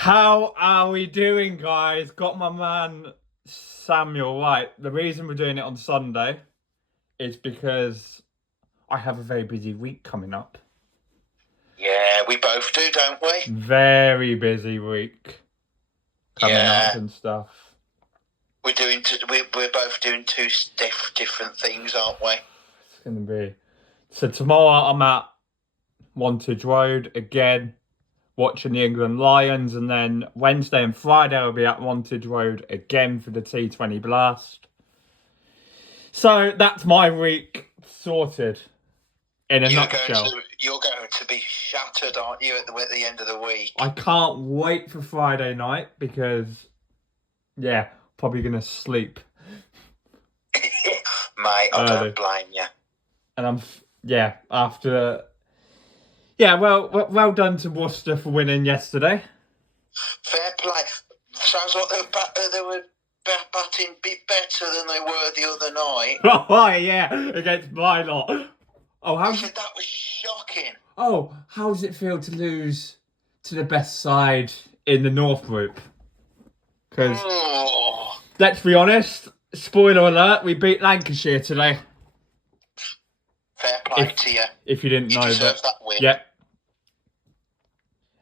How are we doing, guys? Got my man Samuel right. The reason we're doing it on Sunday is because I have a very busy week coming up. Yeah, we both do, don't we? Very busy week coming up and stuff. We're both doing two different things, aren't we? It's gonna be. So tomorrow I'm at Wantage Road again, watching the England Lions, and then Wednesday and Friday I'll be at Wantage Road again for the T20 Blast. So that's my week sorted in a nutshell. You're going to be shattered, aren't you, at the end of the week? I can't wait for Friday night because, yeah, probably going to sleep. Mate, I don't blame you. And well done to Worcester for winning yesterday. Fair play. Sounds like they were batting a bit better than they were the other night. Oh, yeah, against my lot. Oh, that was shocking. Oh, how does it feel to lose to the best side in the North Group? Because, let's be honest, spoiler alert, we beat Lancashire today. Fair play to you. If you didn't know, deserve that win. Yeah.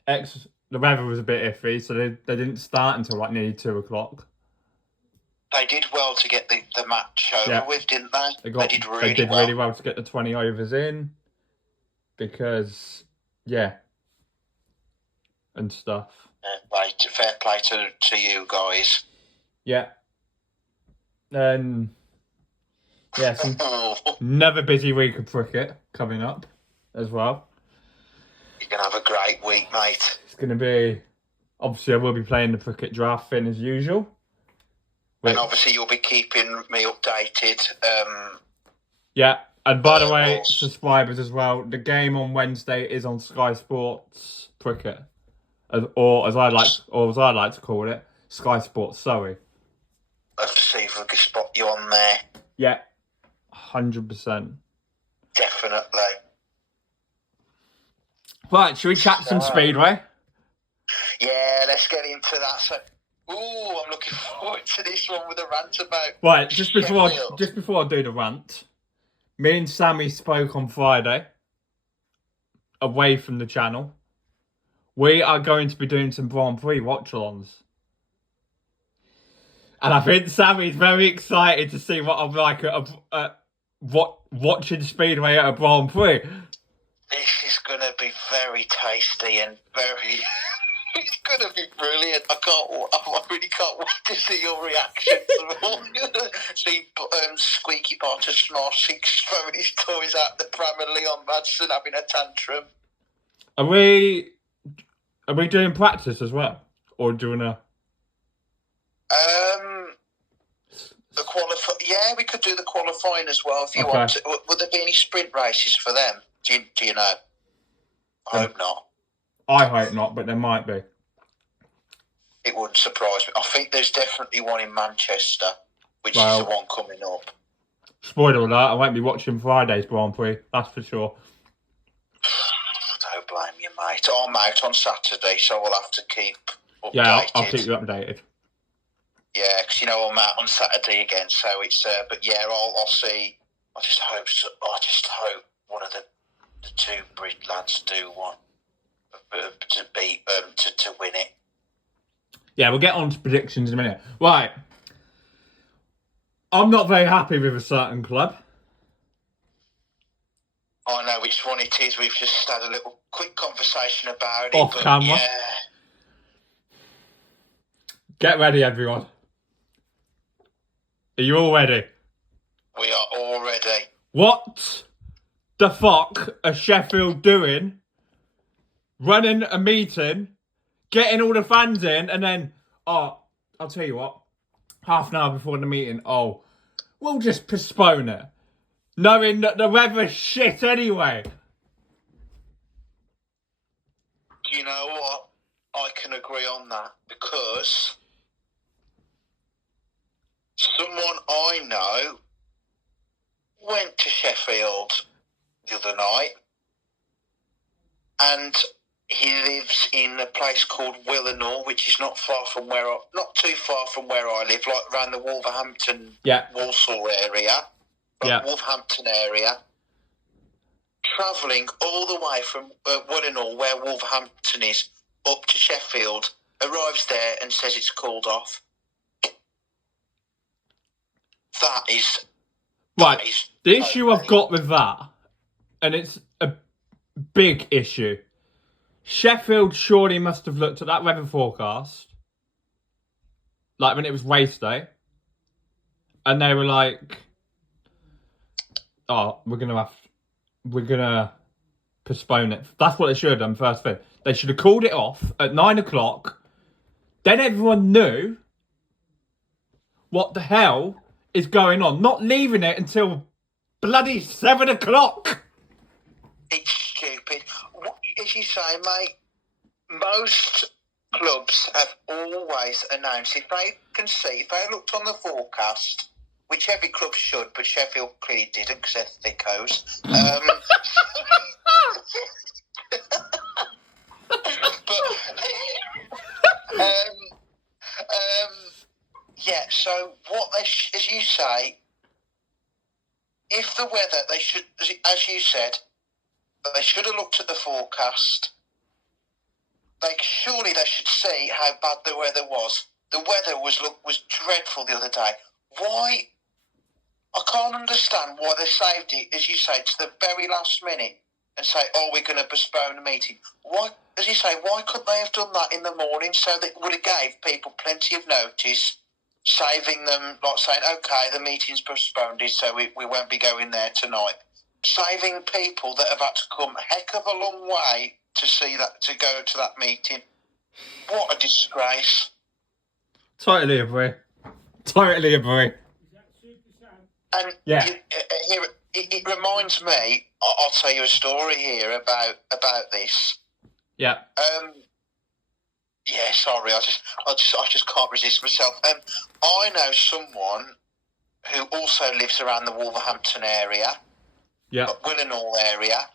The weather was a bit iffy, so they didn't start until like nearly 2 o'clock. They did well to get the match over with, didn't they? They did really well to get the 20 overs in. Because, yeah. And stuff. Fair play to you guys. Yeah. And, yeah, another busy week of cricket coming up as well. You're going to have a great week, mate. It's going to be... Obviously, I will be playing the cricket draft thing as usual. And obviously, you'll be keeping me updated. Yeah. And by the way, subscribers as well, the game on Wednesday is on Sky Sports Cricket. Or as I like to call it, Sky Sports Surrey. Let's see if we can spot you on there. Yeah. 100%. Definitely. Right, should we chat some Speedway? Yeah, let's get into that. So, I'm looking forward to this one with a rant about. Right, just before I do the rant, me and Sammy spoke on Friday, away from the channel. We are going to be doing some Grand Prix watch-alongs. And I think Sammy's very excited to see what I'm like at watching Speedway at a Grand Prix. This is going to be very tasty and very... It's going to be brilliant. I really can't wait to see your reaction. See Squeaky Potter Smart 6 throwing his toys out the pram and Leon Madsen having a tantrum. Are we doing practice as well? Or doing a... The yeah, we could do the qualifying as well if you want to. Would there be any sprint races for them? Do you know? I hope not. I hope not, but there might be. It wouldn't surprise me. I think there's definitely one in Manchester, which is the one coming up. Spoiler alert, I won't be watching Friday's Grand Prix, that's for sure. Don't blame you, mate. I'm out on Saturday, so we'll have to keep updated. Yeah, I'll keep you updated. Yeah, because I'm out on Saturday again, so it's. But yeah, I'll see. I just hope one of the two Brit lads do one to beat to win it. Yeah, we'll get on to predictions in a minute. Right. I'm not very happy with a certain club. I know which one it is. We've just had a little quick conversation about it. Off camera. Yeah. Get ready, everyone. Are you all ready? We are all ready. What the fuck are Sheffield doing? Running a meeting, getting all the fans in, and then, I'll tell you what, half an hour before the meeting, we'll just postpone it. Knowing that the weather's shit anyway. Do you know what? I can agree on that because someone I know went to Sheffield the other night and he lives in a place called Willenhall, which is not too far from where I live, like around the Wolverhampton, Walsall area, Wolverhampton area. Travelling all the way from Willenhall, where Wolverhampton is, up to Sheffield, arrives there and says it's called off. That is the issue I've got with that, and it's a big issue. Sheffield surely must have looked at that weather forecast, like when it was race day, and they were like, "Oh, we're gonna postpone it." That's what they should have done first thing. They should have called it off at 9 o'clock. Then everyone knew what the hell is going on. Not leaving it until bloody 7 o'clock. It's stupid. As you say, mate, most clubs have always announced, if they looked on the forecast, which every club should, but Sheffield clearly didn't because they're thickos. So what as you say, if the weather, they should, as you said, they should have looked at the forecast. Surely they should see how bad the weather was. The weather was dreadful the other day. Why? I can't understand why they saved it, as you say, to the very last minute and say, "Oh, we're going to postpone the meeting." Why, as you say, why couldn't they have done that in the morning so that it would have gave people plenty of notice, saving them, like saying, "Okay, the meeting's postponed, so we won't be going there tonight." Saving people that have had to come a heck of a long way to go to that meeting. What a disgrace. Totally agree. And it reminds me, I'll tell you a story here about this. Yeah. Sorry, I just can't resist myself. I know someone who also lives around the Wolverhampton area. Yeah. Willenhall area.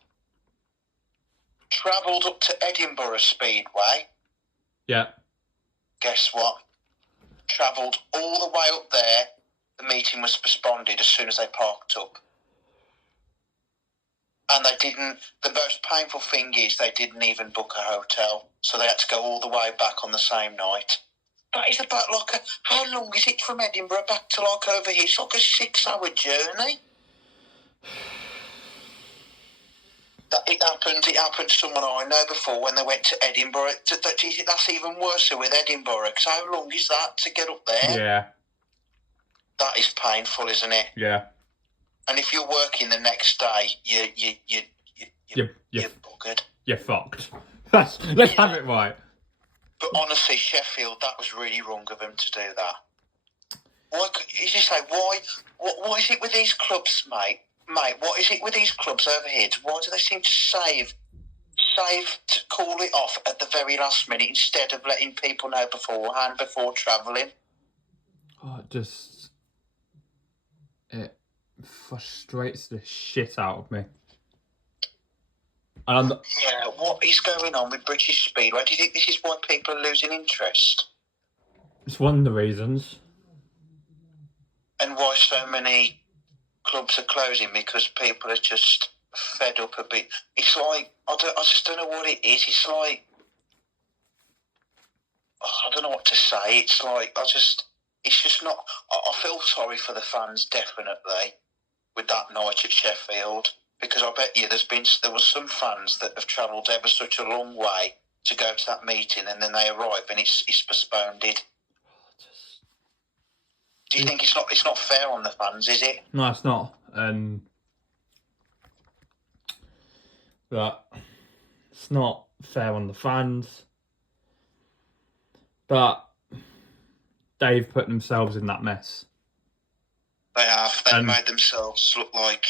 Travelled up to Edinburgh Speedway. Yeah. Guess what? Travelled all the way up there. The meeting was postponed as soon as they parked up. And they didn't, the most painful thing is they didn't even book a hotel. So they had to go all the way back on the same night. That is about how long is it from Edinburgh back to over here? It's like a 6-hour journey. It happened to someone I know before when they went to Edinburgh. That's even worse with Edinburgh, because how long is that to get up there? Yeah. That is painful, isn't it? Yeah. And if you're working the next day, you're buggered. You're fucked. Let's have it right. But honestly, Sheffield, that was really wrong of them to do that. Why? As you say, why is it with these clubs, mate? Mate, what is it with these clubs over here? Why do they seem to save to call it off at the very last minute instead of letting people know beforehand before travelling? Oh, it frustrates the shit out of me. And what is going on with British Speedway? Do you think this is why people are losing interest? It's one of the reasons. And why so many clubs are closing, because people are just fed up a bit. It's like, I just don't know what it is. It's like, I don't know what to say. It's like, it's just not, I feel sorry for the fans, definitely, with that night at Sheffield, because I bet you there was some fans that have travelled ever such a long way to go to that meeting, and then they arrive and it's postponed. Do you think it's not fair on the fans, is it? No, it's not. But it's not fair on the fans. But they've put themselves in that mess. They have. They've made themselves look like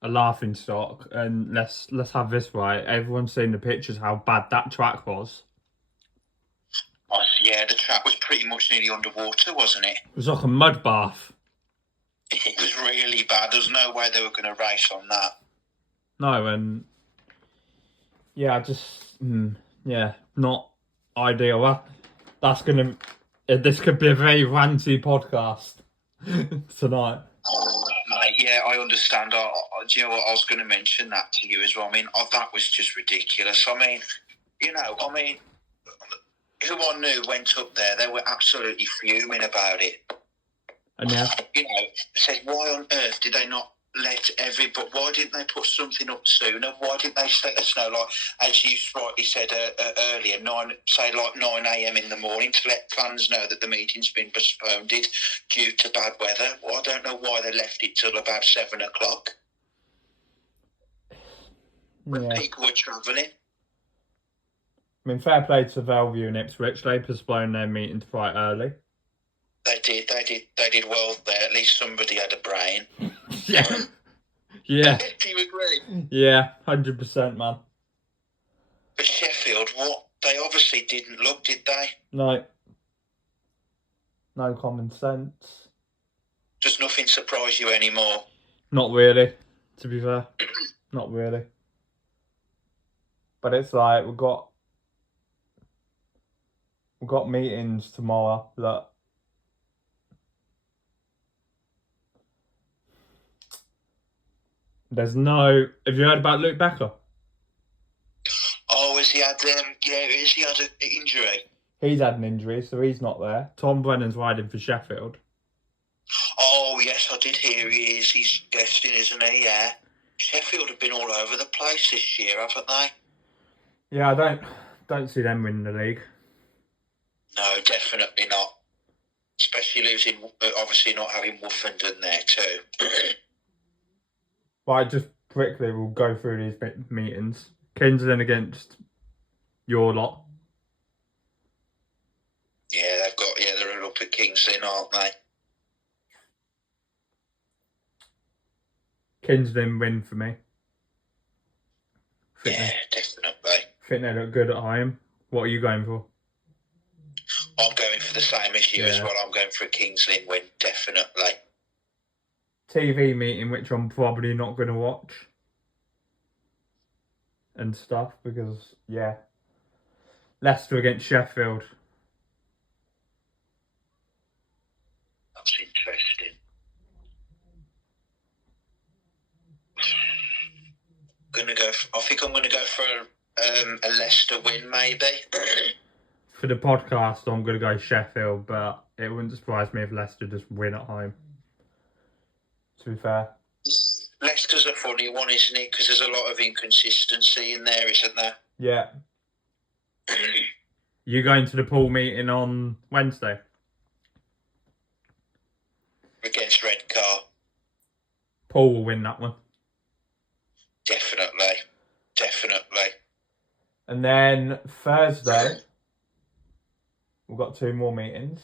a laughing stock. And let's have this right. Everyone's seen the pictures how bad that track was. Yeah, the track was pretty much nearly underwater, wasn't it? It was like a mud bath. It was really bad. There's no way they were going to race on that. No, and Yeah, yeah, not ideal. That's gonna. This could be a very ranty podcast tonight. Oh, mate, yeah, I understand. Do you know what? I was going to mention that to you as well. I mean, that was just ridiculous. I mean, who I knew went up there, they were absolutely fuming about it. And yeah, Said, why on earth did they not let everybody? Why didn't they put something up sooner? Why didn't they let us know? Like as you rightly said earlier, 9 a.m. in the morning to let fans know that the meeting's been postponed due to bad weather. Well, I don't know why they left it till about 7 o'clock when people were travelling. I mean, fair play to Bellevue and Ipswich. They postponed their meetings quite early. They did well there. At least somebody had a brain. Yeah. Yeah. Do you agree? Yeah, 100%, man. But Sheffield, they obviously didn't look, did they? No. No common sense. Does nothing surprise you anymore? Not really, to be fair. Not really. But it's like we've got meetings tomorrow that there's no. Have you heard about Luke Becker? Oh, has he had an injury? He's had an injury, so he's not there. Tom Brennan's riding for Sheffield. Oh yes, I did hear he is. He's guesting, isn't he? Yeah. Sheffield have been all over the place this year, haven't they? Yeah, I don't see them winning the league. No, definitely not. Especially losing, obviously not having Woofenden there too. Right, just quickly, we'll go through these meetings. Kingsland against your lot. Yeah, they're up at Kingsland, aren't they? Kingsland win for me. Yeah, definitely. I think they look good at home. What are you going for? I'm going for the same as you as well. I'm going for a Kingsland win, definitely. TV meeting, which I'm probably not going to watch. And stuff, because, yeah. Leicester against Sheffield. That's interesting. I think I'm going to go for a Leicester win, maybe. For the podcast, I'm going to go Sheffield, but it wouldn't surprise me if Leicester just win at home. To be fair. Leicester's a funny one, isn't it? Because there's a lot of inconsistency in there, isn't there? Yeah. You going to the pool meeting on Wednesday? Against Redcar. Paul will win that one. Definitely. And then Thursday, we've got 2 more meetings.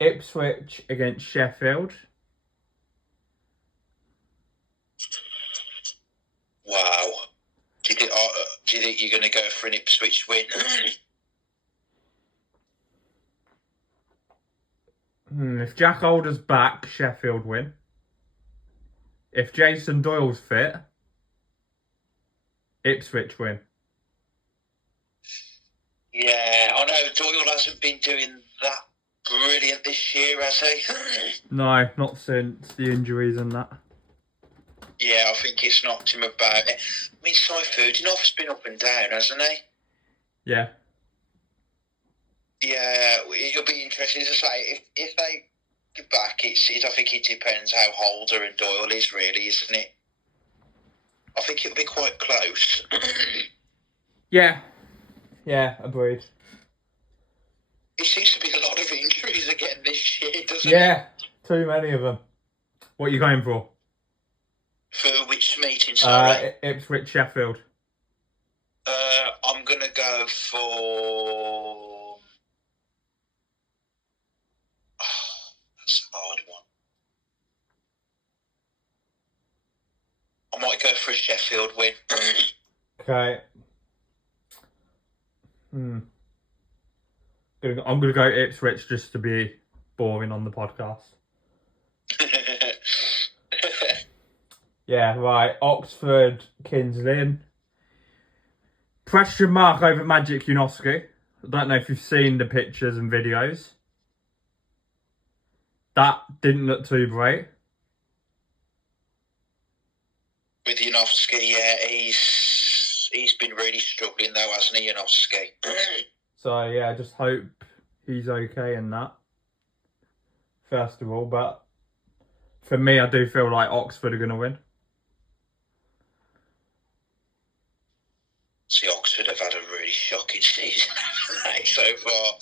Ipswich against Sheffield. Wow. Do you think you're going to go for an Ipswich win? If Jack Alder's back, Sheffield win. If Jason Doyle's fit, Ipswich win. Yeah, I know Doyle hasn't been doing that brilliant this year, has he? No, not since the injuries and that. Yeah, I think it's knocked him about. I mean, Saifudinoff's been up and down, hasn't he? Yeah. Yeah, it'll be interesting to say if they get back. I think it depends how Holder and Doyle is, really, isn't it? I think it'll be quite close. Yeah, agreed. It seems to be a lot of injuries again this year, doesn't it? Yeah, too many of them. What are you going for? For which meeting, sorry? Ipswich, Sheffield. I'm going to go for... that's a hard one. I might go for a Sheffield win. Okay. I'm going to go Ipswich just to be boring on the podcast. Yeah, right. Oxford, Kings Lynn. Question mark over Magic Junovsky. I don't know if you've seen the pictures and videos. That didn't look too great. With Janowski, yeah, he's been really struggling though, hasn't he, Janowski? So yeah, I just hope he's okay in that. First of all, but for me, I do feel like Oxford are going to win. See, Oxford have had a really shocking season so far.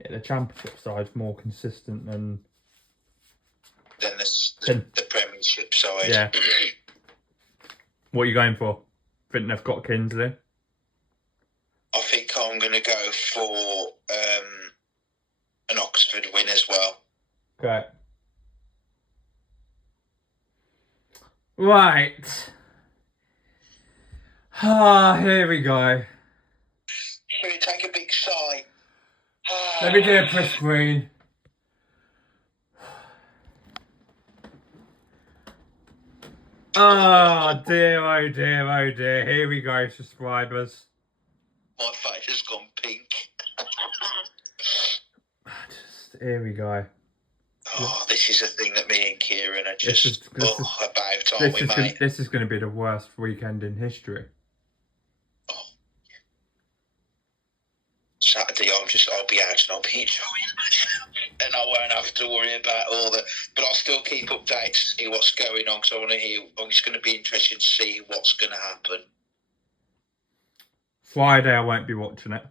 Yeah, the Championship side's more consistent than the Premiership side. Yeah. What are you going for? Think they've got Kingsley? I think I'm going to go for an Oxford win as well. Okay. Right. Here we go. Should we take a big sigh? Let me do a press screen. Oh dear, oh dear, oh dear. Here we go, subscribers. My face has gone pink. Here we go. Oh, this is a thing that me and Kieran are just about, aren't we, mate? This is going to be the worst weekend in history. Oh. Saturday, I'll be out and I'll be enjoying myself, and I won't have to worry about all the. But I'll still keep updates, see what's going on, because I want to hear. It's going to be interesting to see what's going to happen. Friday, I won't be watching it.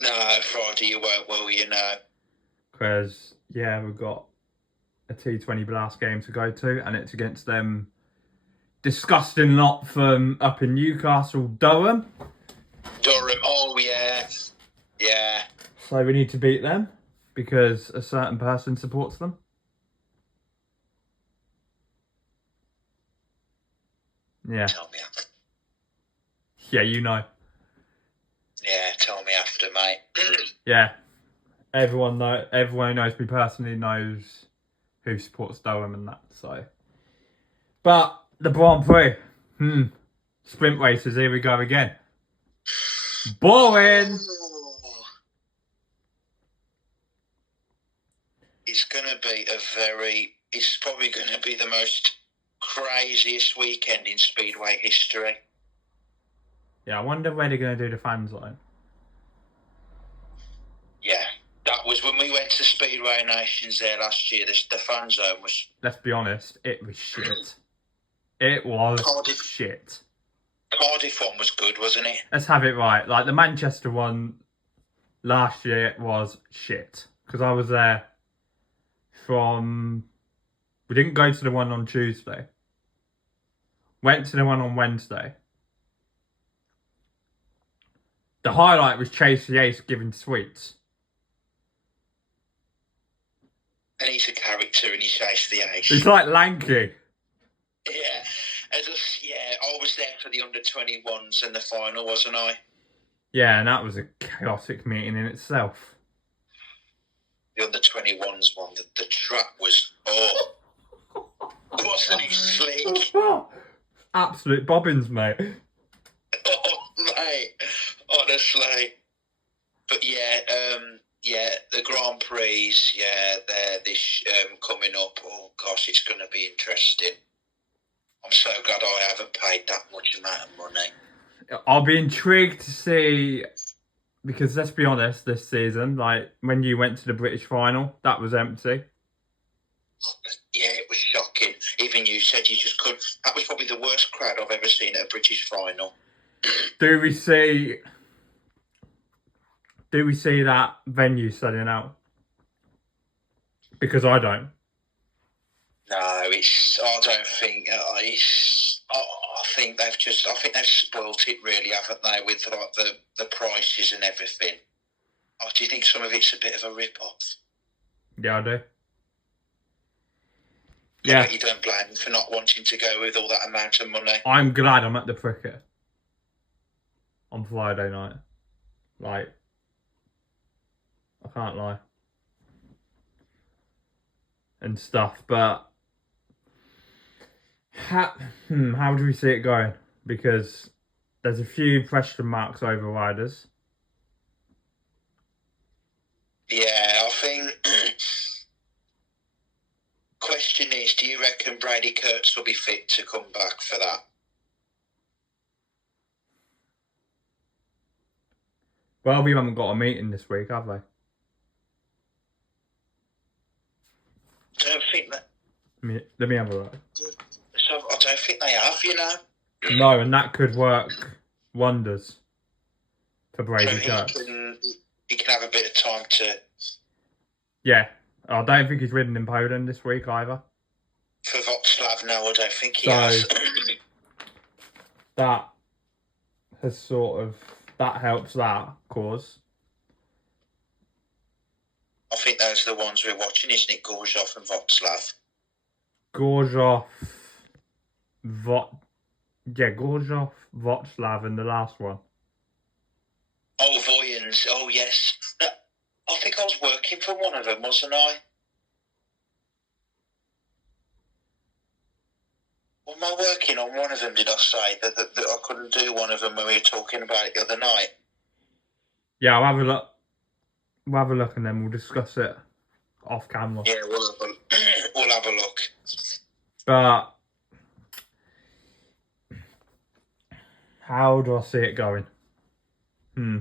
No, Friday you won't, will you? No. Because yeah, we've got a T20 Blast game to go to, and it's against them disgusting lot from up in Newcastle, Durham. Oh yeah, yeah. So we need to beat them because a certain person supports them. Yeah. Tell me after. Yeah, you know. Yeah, tell me after, mate. Yeah. Everyone who knows me personally knows who supports Durham and that, so. But the Grand Prix. Sprint races, here we go again. Boring! It's probably going to be the most craziest weekend in Speedway history. Yeah, I wonder where they're going to do the fan zone. Yeah, that was when we went to Speedway Nations there last year. The fan zone was... Let's be honest, it was shit. It was shit. Cardiff one was good, wasn't it? Let's have it right. Like, the Manchester one last year was shit. Because I was there from... We didn't go to the one on Tuesday. Went to the one on Wednesday. The highlight was Chase the Ace giving sweets. And he's a character and he Chase the Ace. He's like lanky. Yeah. I was there for the under-21s and the final, wasn't I? Yeah, and that was a chaotic meeting in itself. The under-21s one, the track was... wasn't he slick? Absolute bobbins, mate. Oh, mate, honestly. But the Grand Prix, they're this coming up. Oh gosh, it's going to be interesting. I'm so glad I haven't paid that much amount of money. I'll be intrigued to see, because let's be honest, this season, like when you went to the British final, that was empty. Yeah, it was shocking. Even you said you just couldn't. That was probably the worst crowd I've ever seen at a British final. Do we see that venue selling out? Because I don't. No, I don't think. I think they've spoilt it, really, haven't they? With like the prices and everything. Do you think some of it's a bit of a rip-off? Yeah, I do. Yeah, you don't blame them for not wanting to go with all that amount of money. I'm glad I'm at the Pricket on Friday night. Like, I can't lie. And stuff, but how do we see it going? Because there's a few question marks over riders. Yeah, I think. Question is, do you reckon Brady Kurtz will be fit to come back for that? Well, we haven't got a meeting this week, have they? I don't think that. Let me have a look. So I don't think they have, you know. No, and that could work wonders for Brady So Kurtz. he can have a bit of time to. Yeah, I don't think he's ridden in Poland this week either. For Václav, no, I don't think he So- has. That has that helps that cause. I think those are the ones we're watching, isn't it? Gorzhov and Václav. Gorzhov, Gorzhov, Václav, and the last one. Oh, Voyens. Oh, yes. I think I was working for one of them, wasn't I? Well, am I working on one of them, did I say? That I couldn't do one of them when we were talking about it the other night? Yeah, I'll have a look. We'll have a look and then we'll discuss it off camera. Yeah, we'll have a look. But how do I see it going? Yeah,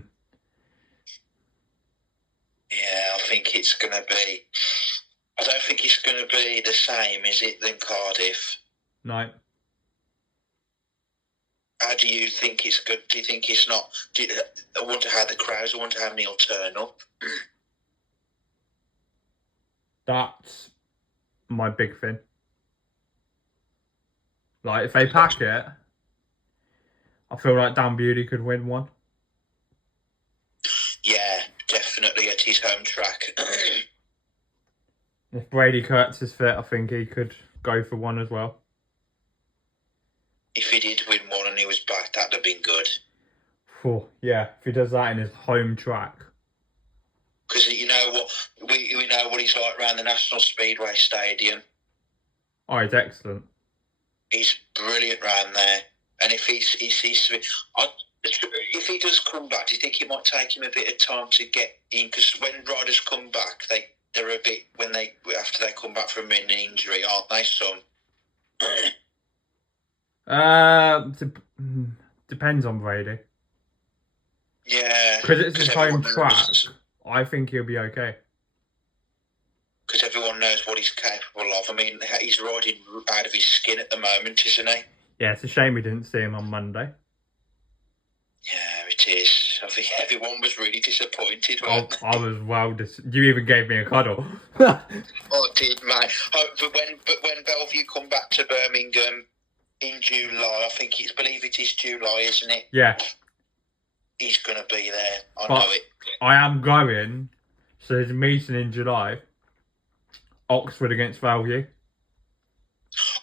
I think it's going to be... I don't think it's going to be the same, is it, than Cardiff? No. How do you think it's good? Do you think it's not? I wonder how the crowds. I wonder how many will turn up. That's my big thing. Like, if they pack it, I feel like Dan Beauty could win one. Yeah, definitely at his home track. If Brady Kurtz is fit, I think he could go for one as well. If he did win one and he was back, that'd have been good. Oh, yeah, if he does that in his home track. Because you know what we know what he's like around the National Speedway Stadium. Oh, he's excellent. He's brilliant round there, and if if he does come back, do you think it might take him a bit of time to get in? Because when riders come back, they're a bit after they come back from an injury, aren't they? Some. Depends on Brady. Yeah. Because it's his home everyone track, knows- I think he'll be okay. Because everyone knows what he's capable of. I mean, he's riding out of his skin at the moment, isn't he? Yeah, it's a shame we didn't see him on Monday. Yeah, it is. I think everyone was really disappointed. I was you even gave me a cuddle. I did, mate. But when Bellevue come back to Birmingham in July, I believe it is July, isn't it? Yeah. He's going to be there. I But know it. I am going, so there's a meeting in July. Oxford against Bellevue.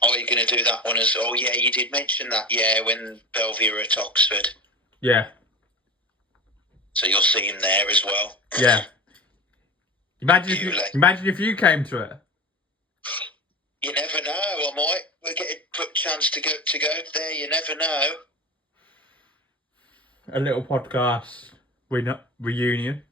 Oh, you're going to do that one as... Oh, yeah, you did mention that, yeah, when Bellevue are at Oxford. Yeah. So you'll see him there as well. Yeah. Imagine if you came to it. You never know. I might get a chance to go there. You never know. A little podcast reunion.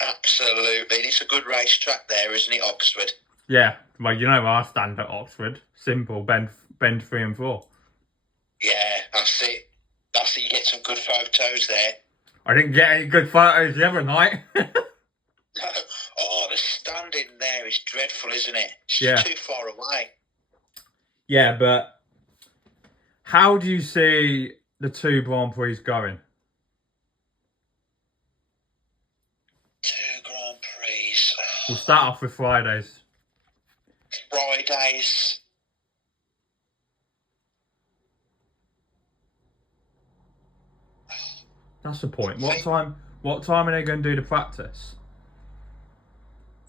Absolutely. It's a good racetrack there, isn't it, Oxford? Yeah. Well, you know where I stand at Oxford. Simple. Bend 3 and 4. Yeah, that's it. That's it. You get some good photos there. I didn't get any good photos the other night. Oh, the standing there is dreadful, isn't it? It's Yeah. too far away. Yeah, but how do you see the 2 Grand Prix going? 2 Grand Prix. We'll start off with Fridays. Fridays. That's the point. What time are they going to do the practice?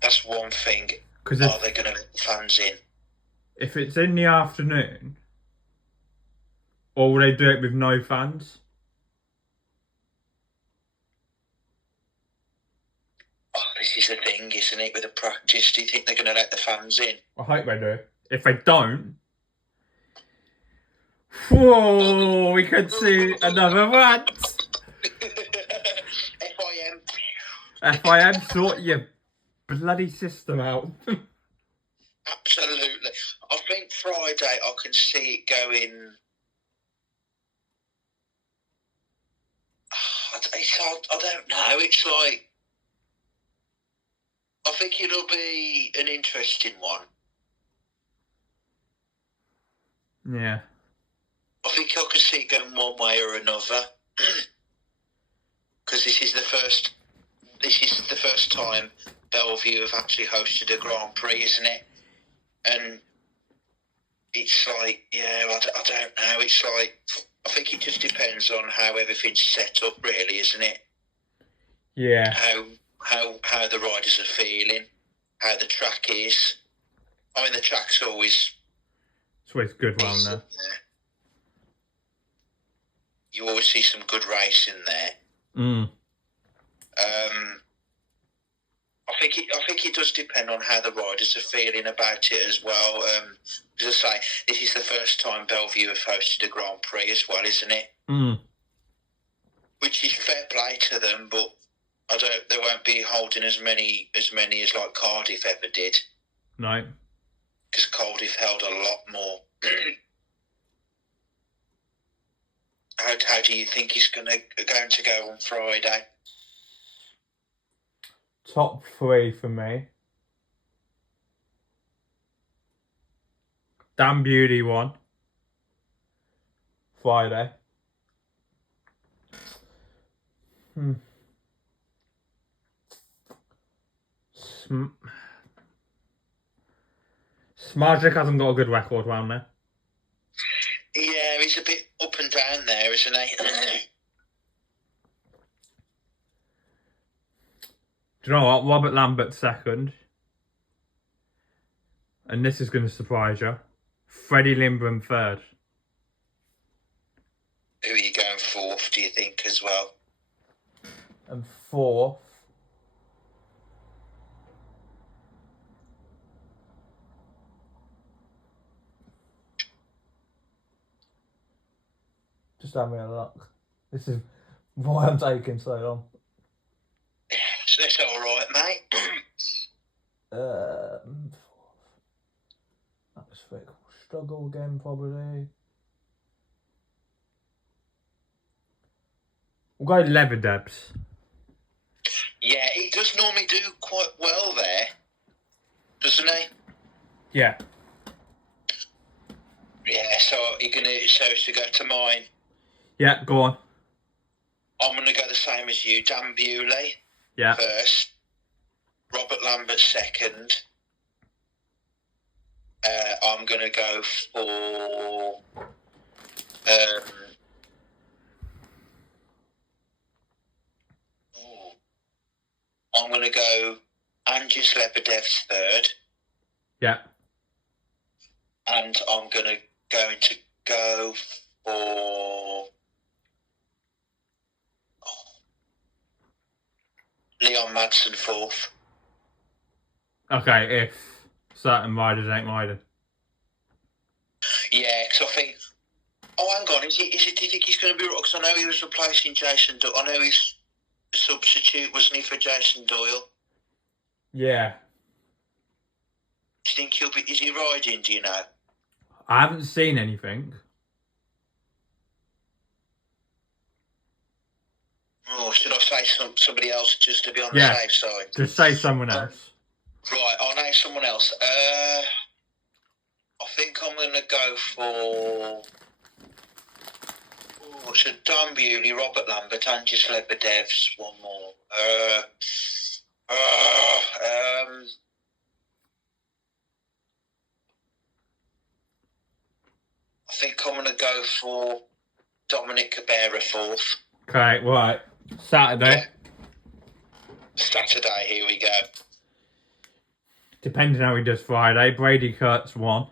That's one thing. Because Are they going to let the fans in? if it's in the afternoon, or will they do it with no fans? Oh, this is the thing, isn't it, with the practice? Do you think they're going to let the fans in? I hope they do. If they don't, Whoa, we could see another rant. FIM. FIM, sort your bloody system out. Absolutely. I think Friday I can see it going. I don't know. It's like, I think it'll be an interesting one. Yeah. I think I can see it going one way or another. Because this is the first time Bellevue have actually hosted a Grand Prix, isn't it? And it's like, yeah, I don't know. It's like, I think it just depends on how everything's set up, really, isn't it? Yeah. How the riders are feeling, how the track is. I mean, the track's always good round there. You always see some good racing there. I think it does depend on how the riders are feeling about it as well. As I say, this is the first time Bellevue have hosted a Grand Prix as well, isn't it? Which is fair play to them, but they won't be holding as many as like Cardiff ever did. No. Because Cardiff held a lot more. How do you think it's going to go on Friday? Top 3 for me. Damn Beauty won. Friday. Smarjic hasn't got a good record round there. Yeah, he's a bit up and down there, isn't he? Do you know what? Robert Lambert's second. And this is going to surprise you. Freddie Lindgren third. Who are you going fourth, do you think, as well? And fourth. Just having a look. This is why I'm taking so long. It's all right, mate. Atmospheric struggle again, probably. We'll go Leather-Debs. Yeah, he does normally do quite well there, doesn't he? Yeah. Yeah, so you're to go to mine. Yeah, go on. I'm gonna go the same as you. Dan Bewley. Yeah. First. Robert Lambert second. I'm gonna go for I'm gonna go Angus Lebedev's third. Yeah. And I'm going to go for Leon Madsen fourth. Okay, if certain riders ain't riding. Yeah, because I think. Oh, hang on. Do you think he's going to be? Because I know he was replacing Jason Doyle. I know he's a substitute, wasn't he, for Jason Doyle? Yeah. Do you think he'll be? Is he riding? Do you know? I haven't seen anything. Oh, should I say somebody else just to be on the safe side? Just say someone else. Right, I'll name someone else. I think I'm going to go for. So Dan Bewley, Robert Lambert, Angus Lebedevs, one more. I think I'm going to go for Dominic Cabrera fourth. Okay, right. Saturday. Yeah. Saturday, here we go. Depending how he does Friday, Brady Kurtz one.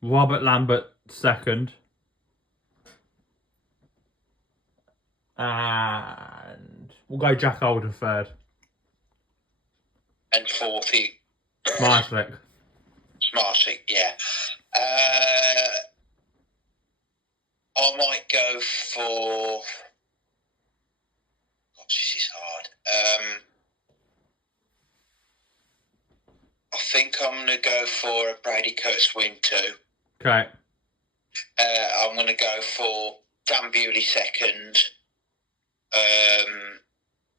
Robert Lambert second. And we'll go Jack Holden third. And fourth, Smartlick. Smartlick, yeah. I might go for. Gosh, this is hard. I think I'm going to go for a Brady Kurtz win too. Okay. I'm going to go for Dan Bewley second.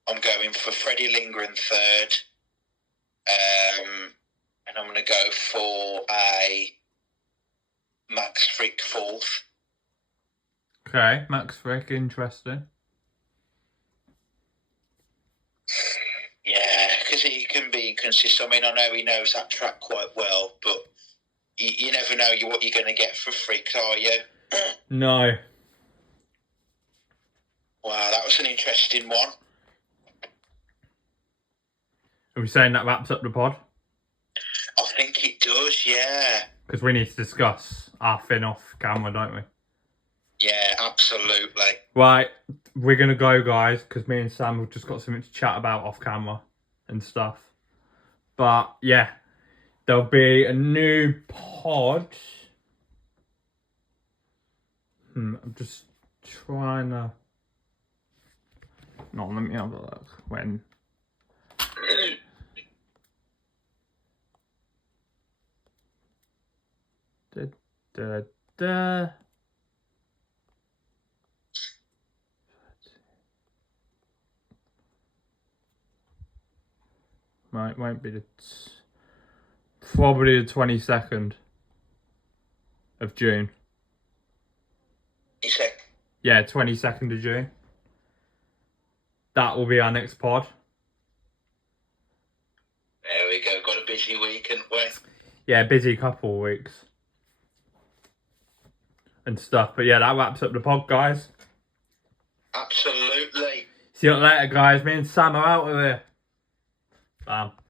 I'm going for Freddie Lindgren third. And I'm going to go for a Max Frick fourth. Okay, Max Frick, interesting. Yeah, because he can be inconsistent. I mean, I know he knows that track quite well, but you never know what you're going to get for Frick, are you? No. Wow, that was an interesting one. Are we saying that wraps up the pod? I think it does, yeah. Because we need to discuss our fin off camera, don't we? Yeah, absolutely. Right, we're going to go, guys, because me and Sam have just got something to chat about off camera and stuff. But, yeah, there'll be a new pod. I'm just trying to... No, let me have a look. When... Da, da, da. Right, won't be probably the 22nd of June. You said? Yeah, 22nd of June. That will be our next pod. There we go. Got a busy week, haven't we? Yeah, busy couple of weeks. And stuff. But yeah, that wraps up the pod, guys. Absolutely. See you later, guys. Me and Sam are out of here. Bam.